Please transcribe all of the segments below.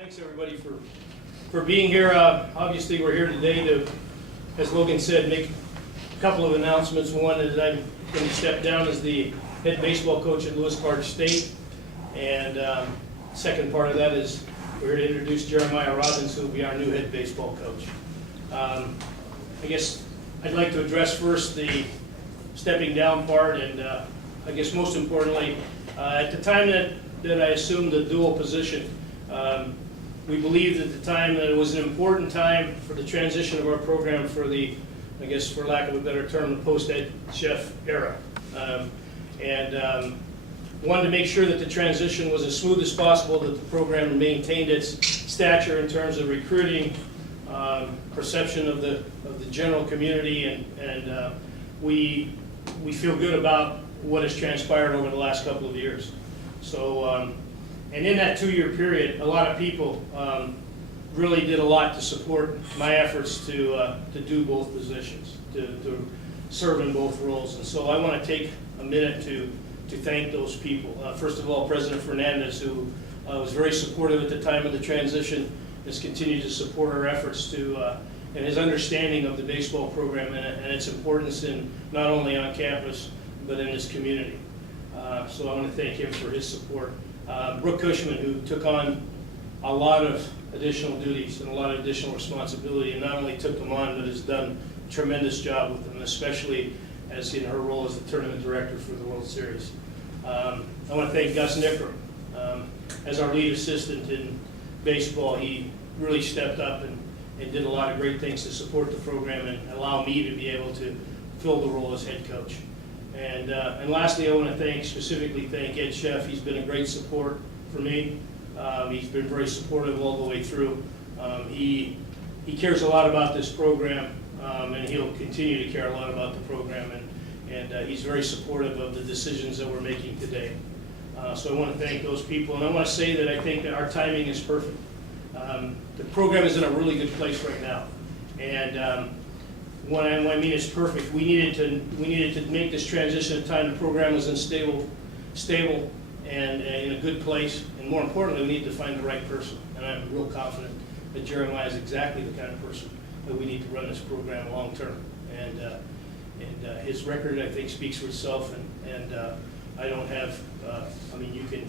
Thanks everybody for being here. Obviously we're here today to, as Logan said, make a couple of announcements. One is I'm going to step down as the head baseball coach at Lewis Clark State, and second part of that is we're here to introduce Jeremiah Robbins, who will be our new head baseball coach. I guess I'd like to address first the stepping down part, and I guess most importantly, at the time that I assumed the dual position, we believed at the time that it was an important time for the transition of our program for the, I guess for lack of a better term, the post-head chef era. Wanted to make sure that the transition was as smooth as possible, that the program maintained its stature in terms of recruiting, perception of the general community, and we feel good about what has transpired over the last couple of years. So, and in that 2-year period, a lot of people really did a lot to support my efforts to do both positions, to serve in both roles. And so I want to take a minute to thank those people. First of all, President Fernandez, who was very supportive at the time of the transition, has continued to support our efforts and his understanding of the baseball program and its importance in not only on campus, but in this community. So I want to thank him for his support. Brooke Cushman, who took on a lot of additional duties and a lot of additional responsibility, and not only took them on, but has done a tremendous job with them, especially as in her role as the tournament director for the World Series. I want to thank Gus Nickram. As our lead assistant in baseball, he really stepped up and did a lot of great things to support the program and allow me to be able to fill the role as head coach. And lastly, I want to specifically thank Ed Sheff. He's been a great support for me. He's been very supportive all the way through. He cares a lot about this program, and he'll continue to care a lot about the program, and he's very supportive of the decisions that we're making today. So I want to thank those people, and I want to say that I think that our timing is perfect. The program is in a really good place right now, and what I mean is perfect. We needed to make this transition at a time the program was stable and in a good place, and more importantly, we need to find the right person. And I'm real confident that Jeremiah is exactly the kind of person that we need to run this program long term. And his record, I think, speaks for itself. And I don't have. I mean, you can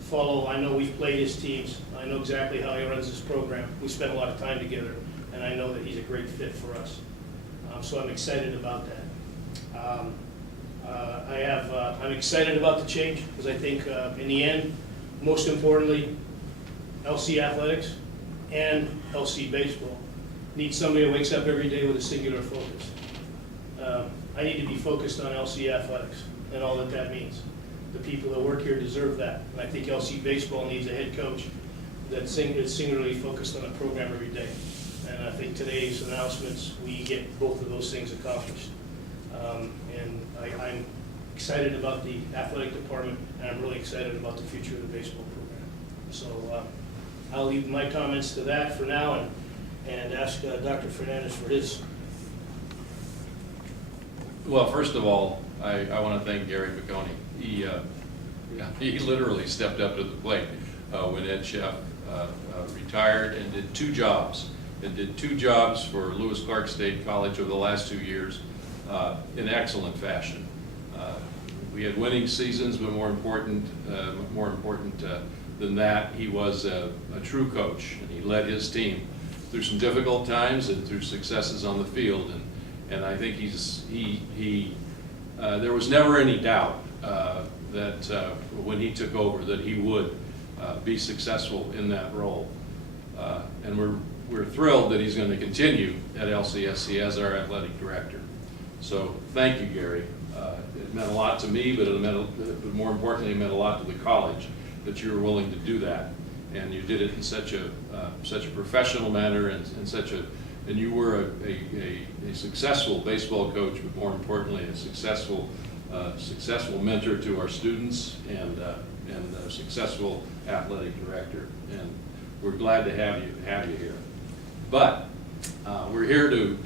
follow. I know we've played his teams. I know exactly how he runs this program. We spent a lot of time together, and I know that he's a great fit for us. So I'm excited about that. I'm excited about the change because I think in the end, most importantly, LC athletics and LC baseball need somebody who wakes up every day with a singular focus. I need to be focused on LC athletics and all that means. The people that work here deserve that, and I think LC baseball needs a head coach that's singularly focused on the program every day. And I think today's announcements, we get both of those things accomplished. And I'm excited about the athletic department, and I'm really excited about the future of the baseball program. So I'll leave my comments to that for now and ask Dr. Fernandez for his. Well, first of all, I want to thank Gary Picone. He literally stepped up to the plate when Ed Sheff retired and did two jobs. And did two jobs for Lewis Clark State College over the last 2 years in excellent fashion. We had winning seasons, but more important than that, he was a true coach, and he led his team through some difficult times and through successes on the field. And I think there was never any doubt that when he took over that he would be successful in that role. And we're thrilled that he's going to continue at LCSC as our athletic director. So thank you, Gary. It meant a lot to me, but more importantly, it meant a lot to the college that you were willing to do that, and you did it in such a professional manner and you were a successful baseball coach, but more importantly, a successful mentor to our students and a successful athletic director. And we're glad to have you here. But we're here to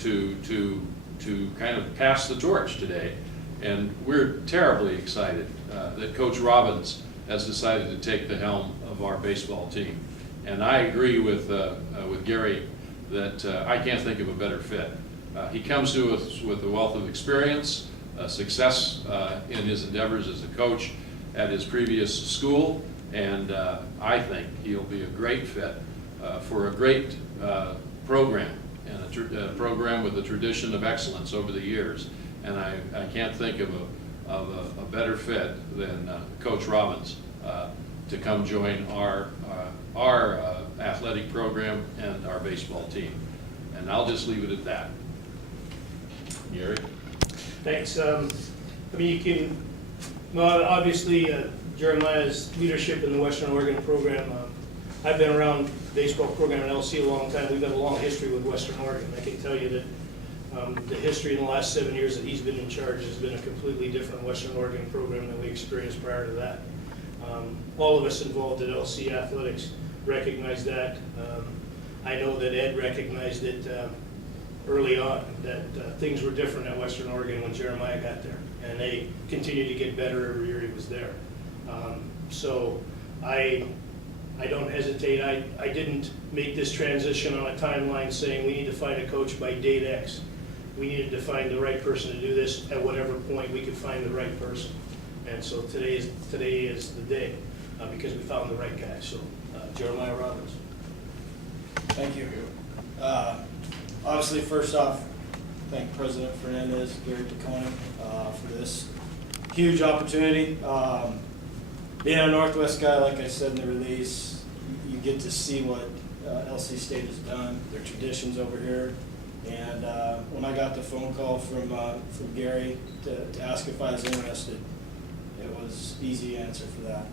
kind of pass the torch today, and we're terribly excited that Coach Robbins has decided to take the helm of our baseball team. And I agree with Gary that I can't think of a better fit. He comes to us with a wealth of experience, success in his endeavors as a coach at his previous school, and I think he'll be a great fit for a great program, and a program with a tradition of excellence over the years. And I can't think of a better fit than Coach Robbins to come join our athletic program and our baseball team. And I'll just leave it at that. Gary? Thanks. I mean, you can, well, obviously, Jeremiah's leadership in the Western Oregon program, I've been around the baseball program at LC a long time. We've got a long history with Western Oregon. I can tell you that the history in the last 7 years that he's been in charge has been a completely different Western Oregon program than we experienced prior to that. All of us involved at LC Athletics recognize that. I know that Ed recognized it early on, that things were different at Western Oregon when Jeremiah got there, and they continued to get better every year he was there. So I don't hesitate. I didn't make this transition on a timeline saying we need to find a coach by date X. We needed to find the right person to do this at whatever point we could find the right person. And so today is the day because we found the right guy. So Jeremiah Robbins. Thank you. Obviously, first off, thank President Fernandez, Gary Picone, for this huge opportunity. Being a Northwest guy, like I said in the release, you get to see what LC State has done, their traditions over here. And when I got the phone call from Gary to ask if I was interested, it was easy answer for that.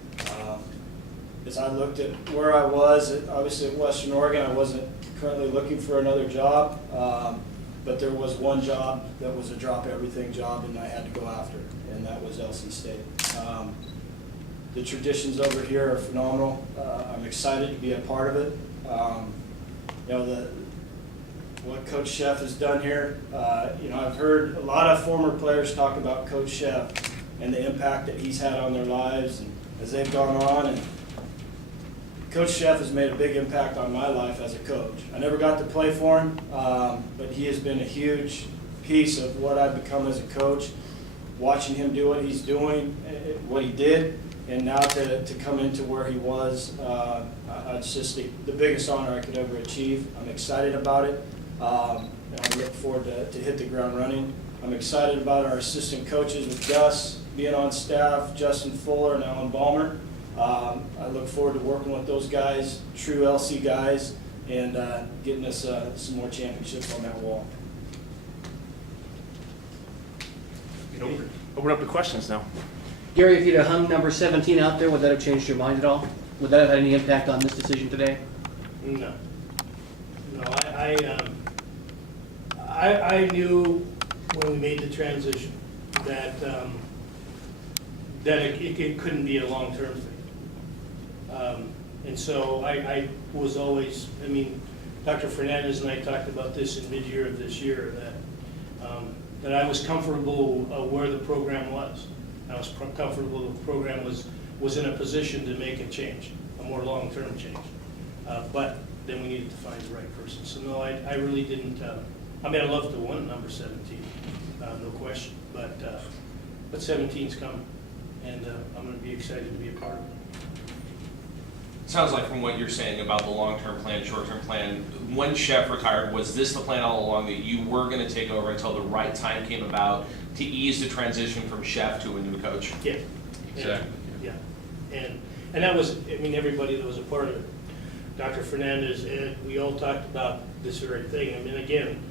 As I looked at where I was, obviously at Western Oregon, I wasn't currently looking for another job, but there was one job that was a drop everything job, and I had to go after, and that was LC State. The traditions over here are phenomenal. I'm excited to be a part of it. What Coach Sheff has done here, I've heard a lot of former players talk about Coach Sheff and the impact that he's had on their lives and as they've gone on. And Coach Sheff has made a big impact on my life as a coach. I never got to play for him, but he has been a huge piece of what I've become as a coach. Watching him do what he's doing, what he did, and now to come into where he was, it's just the biggest honor I could ever achieve. I'm excited about it. And I look forward to hit the ground running. I'm excited about our assistant coaches with Gus being on staff, Justin Fuller and Alan Balmer. I look forward to working with those guys, true LC guys, and getting us some more championships on that wall. Open up to questions now. Gary, if you'd have hung number 17 out there, would that have changed your mind at all? Would that have had any impact on this decision today? No. No, I knew when we made the transition that it couldn't be a long-term thing. And so I was always, Dr. Fernandez and I talked about this in mid-year of this year, that I was comfortable where the program was. I was comfortable the program was in a position to make a change, a more long-term change. But then we needed to find the right person. So no, I really didn't. I'd love to win number 17, no question. But 17's coming, and I'm going to be excited to be a part of it. Sounds like from what you're saying about the long-term plan, short-term plan, when Sheff retired, was this the plan all along that you were going to take over until the right time came about to ease the transition from Sheff to a new coach? Yeah. Exactly. Yeah. And that was, everybody that was a part of it. Dr. Fernandez, Ed, we all talked about this very thing. Again,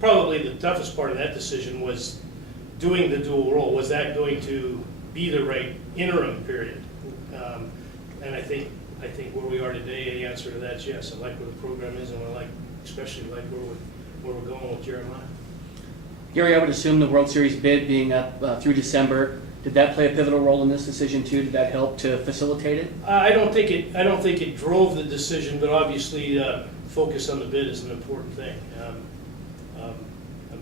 probably the toughest part of that decision was doing the dual role. Was that going to be the right interim period? And I think where we are today, the answer to that is yes. I like where the program is, and especially like where we're going with Jeremiah. Gary, I would assume the World Series bid being up through December, did that play a pivotal role in this decision too? Did that help to facilitate it? I don't think it drove the decision, but obviously focus on the bid is an important thing.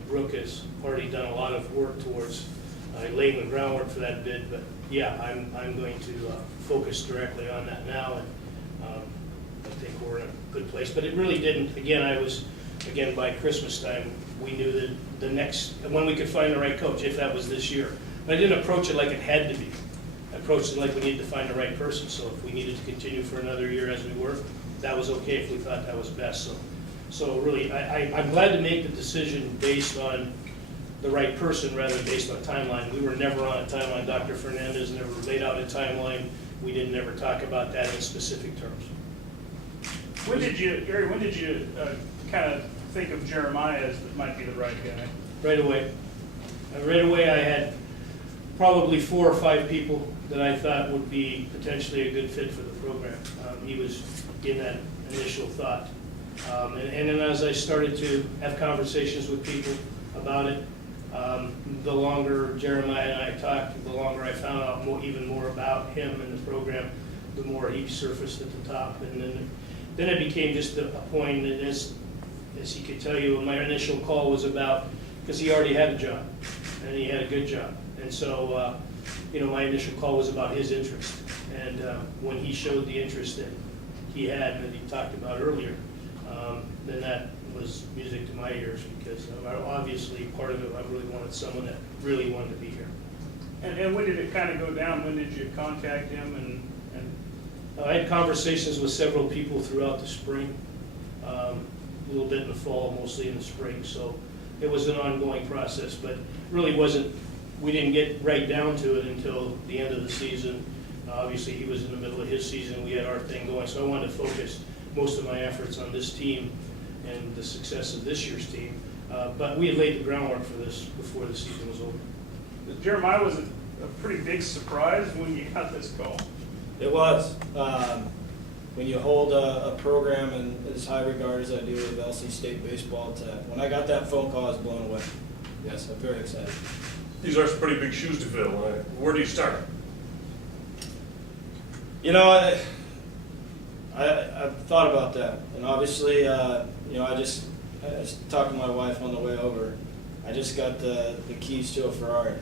Brooke has already done a lot of work towards laying the groundwork for that bid, but yeah, I'm going to focus directly on that now, and good place, but it really didn't. Again, by Christmas time, we knew that when we could find the right coach, if that was this year. But I didn't approach it like it had to be. I approached it like we needed to find the right person, so if we needed to continue for another year as we were, that was okay if we thought that was best. So really, I'm glad to make the decision based on the right person rather than based on timeline. We were never on a timeline. Dr. Fernandez never laid out a timeline. We didn't ever talk about that in specific terms. Gary, when did you kind of think of Jeremiah as that might be the right guy? Right away. Right away, I had probably 4 or 5 people that I thought would be potentially a good fit for the program. He was in that initial thought. And then as I started to have conversations with people about it, the longer Jeremiah and I talked, the longer I found out even more about him and the program, the more he surfaced at the top. And then it became just a point, and as he could tell you, my initial call was about, because he already had a job, and he had a good job. And so, my initial call was about his interest. And when he showed the interest that he had and that he talked about earlier, then that was music to my ears, because obviously part of it, I really wanted someone that really wanted to be here. And when did it kind of go down? When did you contact him? And I had conversations with several people throughout the spring, a little bit in the fall, mostly in the spring. So it was an ongoing process, but really we didn't get right down to it until the end of the season. Obviously, he was in the middle of his season. We had our thing going, so I wanted to focus most of my efforts on this team and the success of this year's team. But we had laid the groundwork for this before the season was over. Jeremiah was a pretty big surprise when you got this call. It was. When you hold a program in as high regard as I do with LC State baseball, when I got that phone call, I was blown away. Yes, I'm very excited. These are some pretty big shoes to fill. Where do you start? I've thought about that, and obviously, I talked to my wife on the way over. I just got the keys to a Ferrari.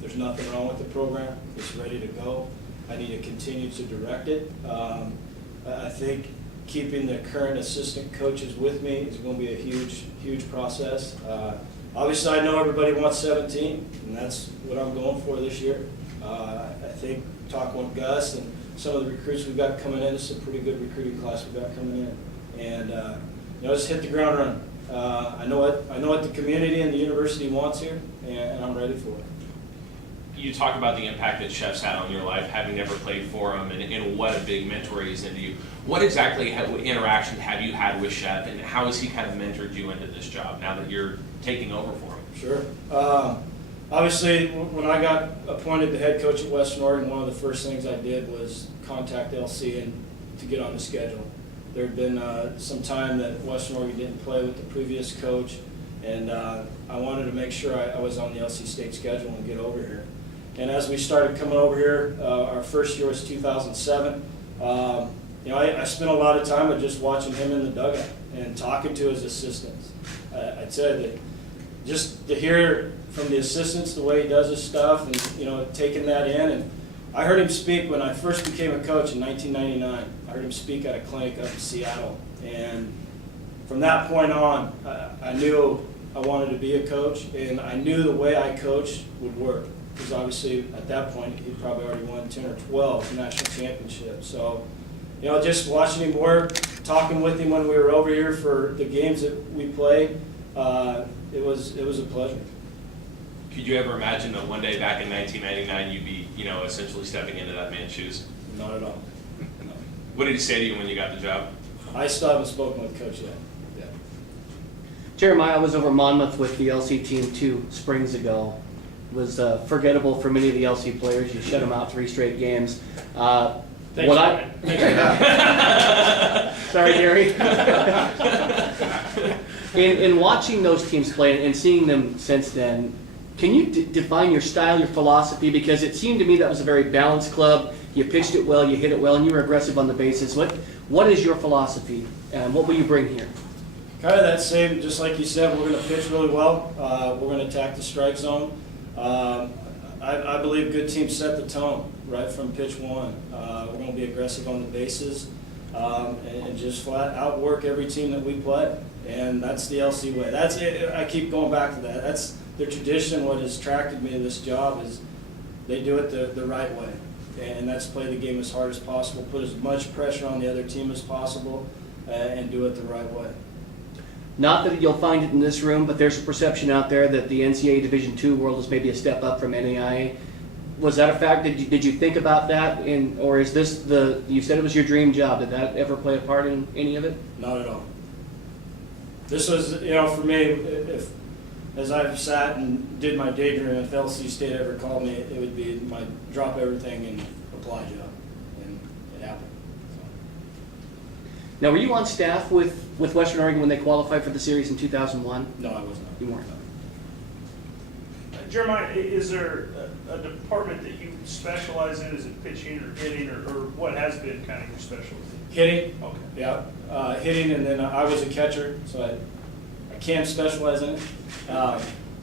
There's nothing wrong with the program. It's ready to go. I need to continue to direct it. I think keeping the current assistant coaches with me is going to be a huge, huge process. Obviously, I know everybody wants 17, and that's what I'm going for this year. I think talking with Gus and some of the recruits we've got coming in, it's a pretty good recruiting class we've got coming in, and just hit the ground running. I know what the community and the university wants here, and I'm ready for it. You talk about the impact that Chef's had on your life, having never played for him, and what a big mentor he is into you. What exactly interaction have you had with Chef, and how has he kind of mentored you into this job now that you're taking over for him? Sure. Obviously, when I got appointed the head coach at Western Oregon, one of the first things I did was contact LC and to get on the schedule. There had been some time that Western Oregon didn't play with the previous coach, and I wanted to make sure I was on the LC State schedule and get over here. And as we started coming over here, our first year was 2007. I spent a lot of time with just watching him in the dugout and talking to his assistants. I'd say that just to hear from the assistants the way he does his stuff, and taking that in. And I heard him speak when I first became a coach in 1999. I heard him speak at a clinic up in Seattle, and from that point on, I knew I wanted to be a coach, and I knew the way I coached would work. Because obviously at that point he'd probably already won 10 or 12 national championships. So, just watching him work, talking with him when we were over here for the games that we played, it was a pleasure. Could you ever imagine that one day back in 1999 you'd be, essentially stepping into that man's shoes? Not at all. No. What did he say to you when you got the job? I still haven't spoken with Coach yet. Yeah. Jeremiah was over Monmouth with the LC team 2 springs ago. It was forgettable for many of the LC players. You shut them out 3 straight games. Thanks, Sorry, Gary. In watching those teams play and seeing them since then, can you define your style, your philosophy? Because it seemed to me that was a very balanced club. You pitched it well, you hit it well, and you were aggressive on the bases. What is your philosophy, and what will you bring here? Kind of that same, just like you said, we're going to pitch really well. We're going to attack the strike zone. I believe good teams set the tone right from pitch one. We're going to be aggressive on the bases. and just flat out work every team that we play. And that's the LC way. That's it. I keep going back to that. That's the tradition. What has attracted me to this job is they do it the right way. And that's play the game as hard as possible, put as much pressure on the other team as possible, and do it the right way. Not that you'll find it in this room, but there's a perception out there that the NCAA Division II world is maybe a step up from NAIA. Was that a fact? Did you think about that? Or is this you said it was your dream job. Did that ever play a part in any of it? Not at all. This was, for me, as I've sat and did my daydream, if LC State ever called me, it would be my drop everything and apply job. And it happened. So. Now, were you on staff with Western Oregon when they qualified for the series in 2001? No, I was not. You weren't. Jeremiah, is there a department that you specialize in? Is it pitching or hitting, or what has been kind of your specialty? Hitting. Okay. Yeah, hitting, and then I was a catcher, so I can specialize in it.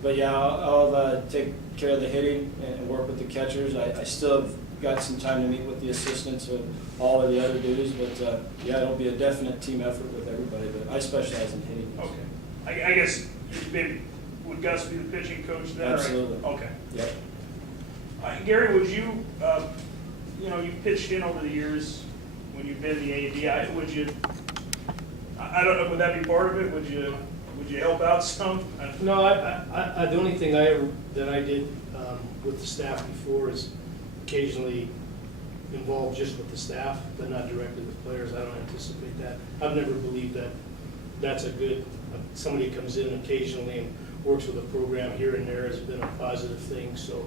But yeah, I'll take care of the hitting and work with the catchers. I still have got some time to meet with the assistants with all of the other duties, but yeah, it'll be a definite team effort with everybody, but I specialize in hitting. Okay. I guess maybe would Gus be the pitching coach then? Absolutely. Or? Okay. Yep. Gary, would you, you've pitched in over the years when you've been the AD. Would you, I don't know, would that be part of it? Would you help out some? No, the only thing that I did with the staff before is occasionally involved just with the staff, but not directly with players. I don't anticipate that. I've never believed that that's a good, somebody comes in occasionally and works with a program here and there has been a positive thing. So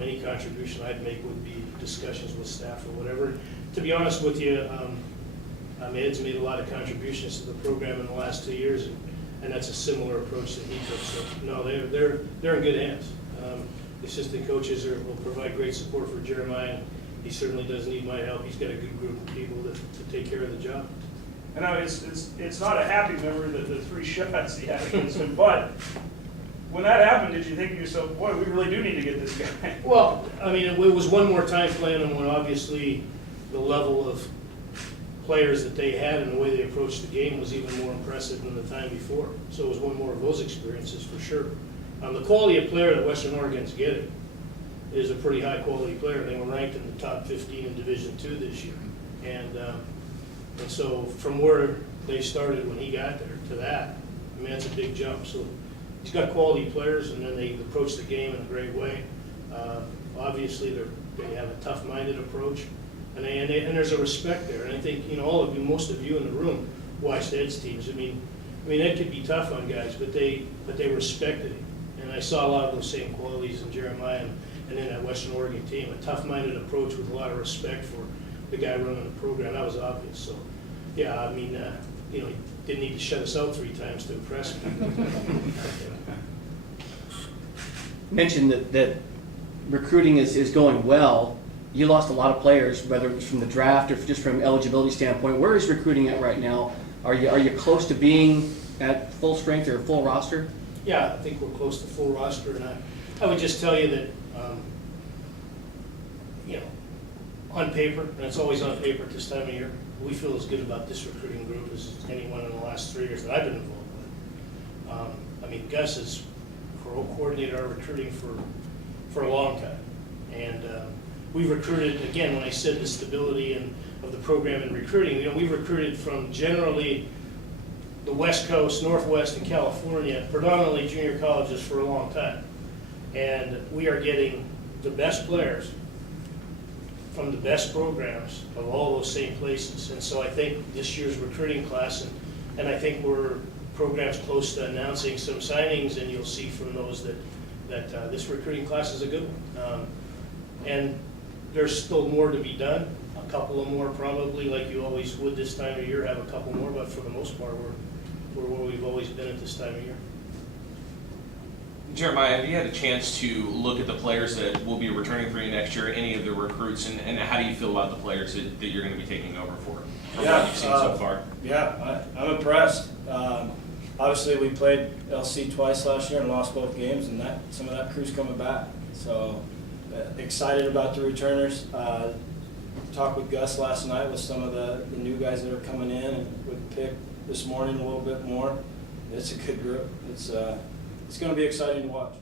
any contribution I'd make would be discussions with staff or whatever. To be honest with you, Ed's made a lot of contributions to the program in the last 2 years, and that's a similar approach that he took. So no, they're in good hands. The assistant coaches will provide great support for Jeremiah. He certainly does need my help. He's got a good group of people to take care of the job. And I mean, it's not a happy memory that the 3 shots he had against him, but when that happened, did you think to yourself, boy, we really do need to get this guy? Well, I mean, it was one more time playing them when obviously the level of players that they had and the way they approached the game was even more impressive than the time before. So it was one more of those experiences for sure. The quality of player that Western Oregon's getting is a pretty high quality player. They were ranked in the top 15 in Division II this year. And so from where they started when he got there to that, I mean, that's a big jump. So he's got quality players, and then they approach the game in a great way. Obviously, they have a tough-minded approach, and there's a respect there. And I think all of you, most of you in the room, watched Ed's teams. I mean, Ed could be tough on guys, but they respected him. And I saw a lot of those same qualities in Jeremiah and in that Western Oregon team. A tough-minded approach with a lot of respect for the guy running the program. That was obvious. So, yeah, I mean, he didn't need to shut us out 3 times to impress me. Mentioned that recruiting is going well. You lost a lot of players, whether it was from the draft or just from eligibility standpoint. Where is recruiting at right now? Are you close to being at full strength or full roster? Yeah, I think we're close to full roster, and I would just tell you that, on paper, and it's always on paper at this time of year, we feel as good about this recruiting group as anyone in the last 3 years that I've been involved with. I mean, Gus has coordinated our recruiting for a long time, and we've recruited, again, when I said the stability of the program in recruiting, we've recruited from generally the West Coast, Northwest, and California, predominantly junior colleges for a long time. And we are getting the best players from the best programs of all those same places. And so I think this year's recruiting class, and I think we're programs close to announcing some signings, and you'll see from those that this recruiting class is a good one. And there's still more to be done. A couple of more probably, like you always would this time of year, have a couple more, but for the most part, we're where we've always been at this time of year. Jeremiah, have you had a chance to look at the players that will be returning for you next year, any of the recruits, and how do you feel about the players that you're going to be taking over for, from what you've seen so far? Yeah, I'm impressed. Obviously, we played LC twice last year and lost both games, and some of that crew's coming back. So excited about the returners. talked with Gus last night with some of the new guys that are coming in, and with Pick this morning a little bit more. It's a good group. It's going to be exciting to watch.